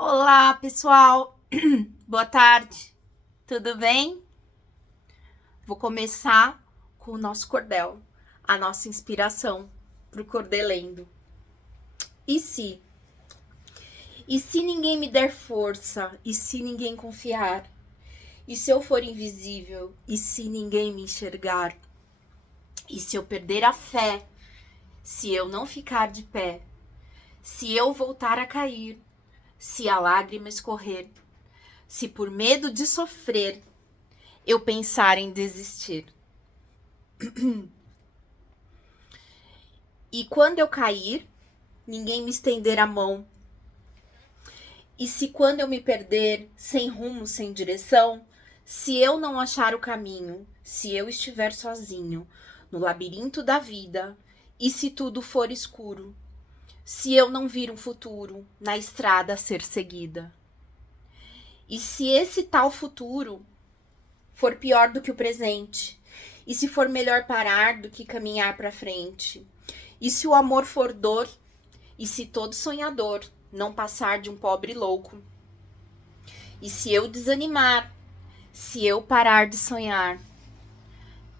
Olá, pessoal. Boa tarde. Tudo bem? Vou começar com o nosso cordel, a nossa inspiração para o cordelendo. E se? E se ninguém me der força? E se ninguém confiar? E se eu for invisível? E se ninguém me enxergar? E se eu perder a fé? Se eu não ficar de pé? Se eu voltar a cair? Se a lágrima escorrer? Se por medo de sofrer eu pensar em desistir? E quando eu cair, ninguém me estender a mão. E se quando eu me perder, sem rumo, sem direção, se eu não achar o caminho, se eu estiver sozinho no labirinto da vida, e se tudo for escuro, se eu não vir um futuro na estrada a ser seguida, e se esse tal futuro for pior do que o presente, e se for melhor parar do que caminhar para frente, e se o amor for dor, e se todo sonhador não passar de um pobre louco, e se eu desanimar, se eu parar de sonhar,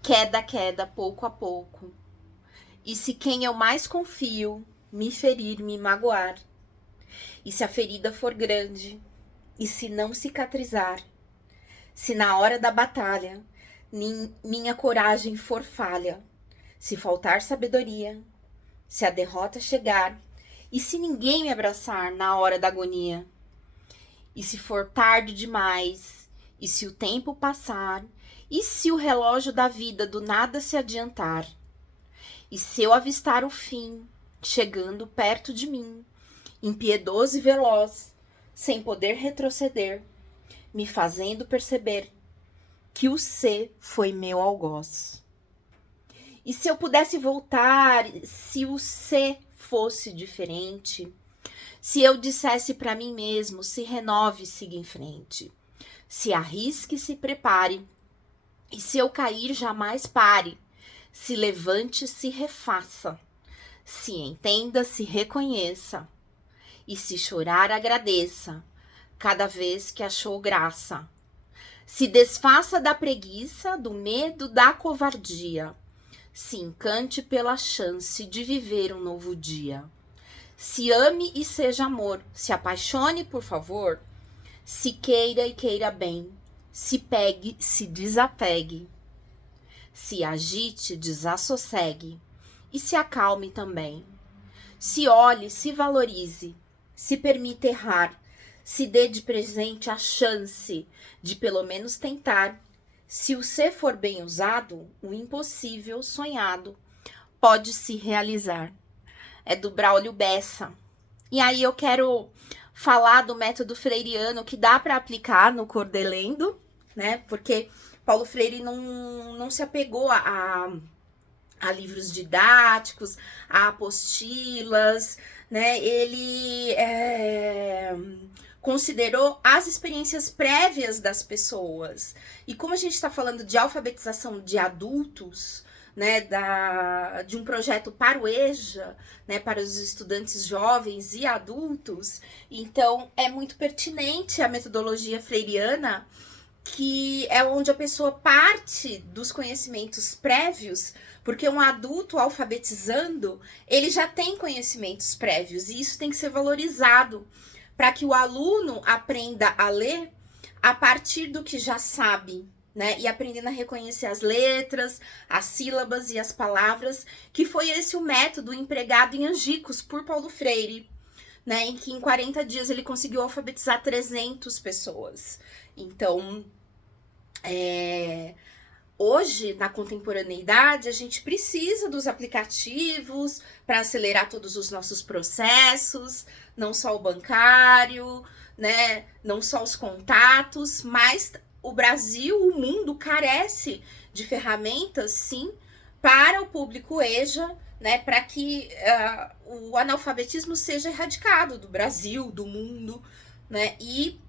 queda, queda, pouco a pouco, e se quem eu mais confio me ferir, me magoar, e se a ferida for grande, e se não cicatrizar, se na hora da batalha minha coragem for falha, se faltar sabedoria, se a derrota chegar, e se ninguém me abraçar na hora da agonia, e se for tarde demais, e se o tempo passar, e se o relógio da vida do nada se adiantar, e se eu avistar o fim chegando perto de mim, impiedoso e veloz, sem poder retroceder, me fazendo perceber que o ser foi meu algoz. E se eu pudesse voltar, se o ser fosse diferente, se eu dissesse para mim mesmo, se renove e siga em frente, se arrisque e se prepare, e se eu cair jamais pare, se levante, se refaça, se entenda, se reconheça, e se chorar agradeça, cada vez que achou graça, se desfaça da preguiça, do medo, da covardia, se encante pela chance de viver um novo dia. Se ame e seja amor, se apaixone, por favor, se queira e queira bem, se pegue, se desapegue, se agite, desassossegue e se acalme também. Se olhe, se valorize, se permita errar, se dê de presente a chance de pelo menos tentar. Se o ser for bem usado, o impossível sonhado pode se realizar. É do Braulio Bessa. E aí eu quero falar do método freiriano que dá para aplicar no cordelendo, né? Porque Paulo Freire não se apegou a livros didáticos, a apostilas, né? Ele considerou as experiências prévias das pessoas. E como a gente está falando de alfabetização de adultos, né, de um projeto para o EJA, né, para os estudantes jovens e adultos, então é muito pertinente a metodologia freiriana, que é onde a pessoa parte dos conhecimentos prévios, porque um adulto alfabetizando, ele já tem conhecimentos prévios, e isso tem que ser valorizado, para que o aluno aprenda a ler a partir do que já sabe, né? E aprendendo a reconhecer as letras, as sílabas e as palavras, que foi esse o método empregado em Angicos por Paulo Freire, né? Em que em 40 dias ele conseguiu alfabetizar 300 pessoas. Então, hoje, na contemporaneidade, a gente precisa dos aplicativos para acelerar todos os nossos processos, não só o bancário, né? Não só os contatos, mas o Brasil, o mundo carece de ferramentas, sim, para o público EJA, né? Para que o analfabetismo seja erradicado do Brasil, do mundo, né? E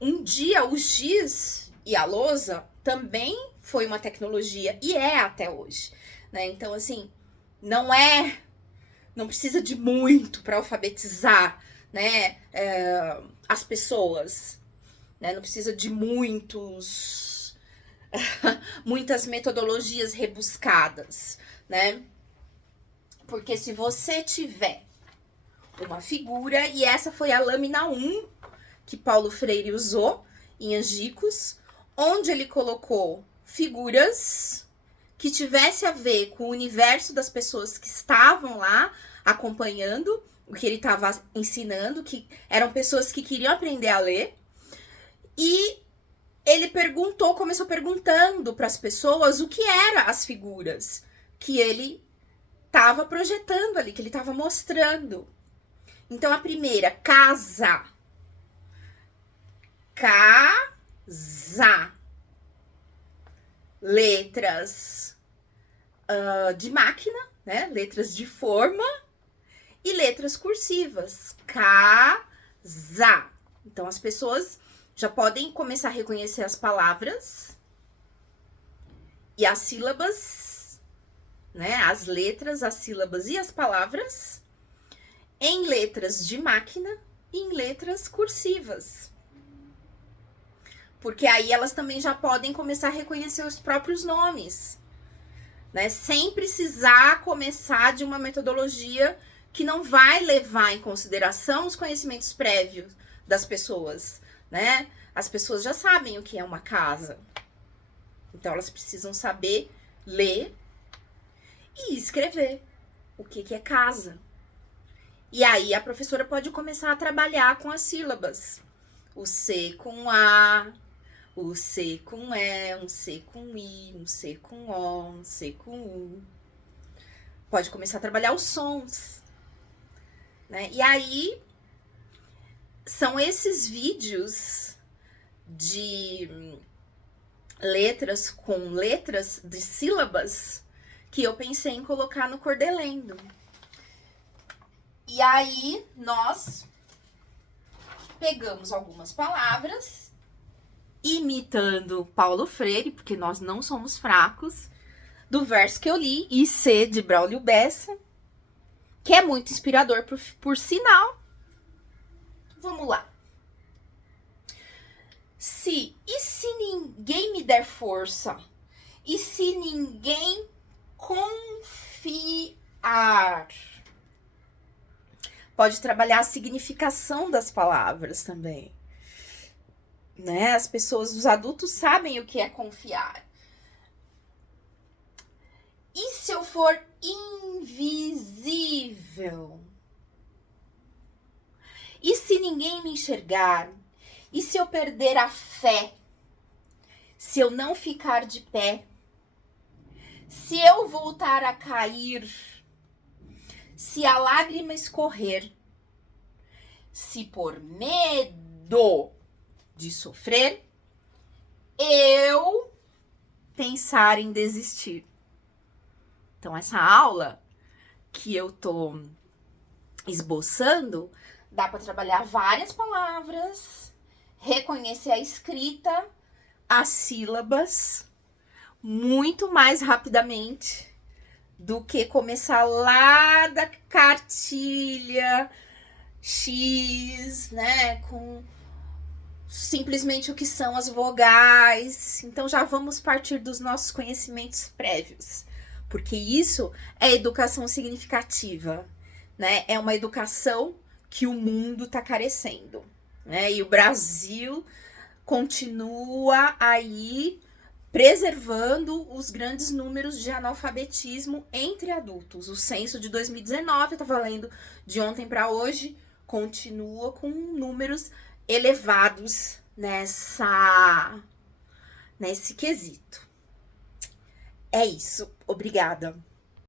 um dia o giz e a lousa também foi uma tecnologia e é até hoje, né? Então, assim, não precisa de muito para alfabetizar, né, as pessoas, né? Não precisa de muitas metodologias rebuscadas, né? Porque se você tiver uma figura, e essa foi a lâmina 1 que Paulo Freire usou em Angicos, onde ele colocou figuras que tivesse a ver com o universo das pessoas que estavam lá acompanhando o que ele estava ensinando, que eram pessoas que queriam aprender a ler, e ele começou perguntando para as pessoas o que eram as figuras que ele estava projetando ali, que ele estava mostrando. Então, a primeira, casa. Casa. Letras de máquina, né? Letras de forma e letras cursivas. Casa. Então, as pessoas já podem começar a reconhecer as palavras e as sílabas, né? As letras, as sílabas e as palavras em letras de máquina e em letras cursivas. Porque aí elas também já podem começar a reconhecer os próprios nomes, né? Sem precisar começar de uma metodologia que não vai levar em consideração os conhecimentos prévios das pessoas, né? As pessoas já sabem o que é uma casa. Então, elas precisam saber ler e escrever o que é casa. E aí, a professora pode começar a trabalhar com as sílabas. O C com A, o C com E, um C com I, um C com O, um C com U. Pode começar a trabalhar os sons, né? E aí, são esses vídeos de letras com letras de sílabas que eu pensei em colocar no Cordelendo. E aí, nós pegamos algumas palavras, imitando Paulo Freire, porque nós não somos fracos, do verso que eu li, IC, de Braulio Bessa, que é muito inspirador, por sinal. Vamos lá. E se ninguém me der força? E se ninguém confiar? Pode trabalhar a significação das palavras também, né? As pessoas, os adultos sabem o que é confiar. E se eu for invisível? E se ninguém me enxergar? E se eu perder a fé? Se eu não ficar de pé? Se eu voltar a cair? Se a lágrima escorrer? Se por medo de sofrer, eu pensar em desistir. Então, essa aula que eu tô esboçando, dá para trabalhar várias palavras, reconhecer a escrita, as sílabas, muito mais rapidamente do que começar lá da cartilha X, né, com simplesmente o que são as vogais. Então, já vamos partir dos nossos conhecimentos prévios, porque isso é educação significativa, né? É uma educação que o mundo está carecendo, né? E o Brasil continua aí preservando os grandes números de analfabetismo entre adultos. O censo de 2019, tá valendo de ontem para hoje, continua com números elevados nesse quesito. É isso. Obrigada.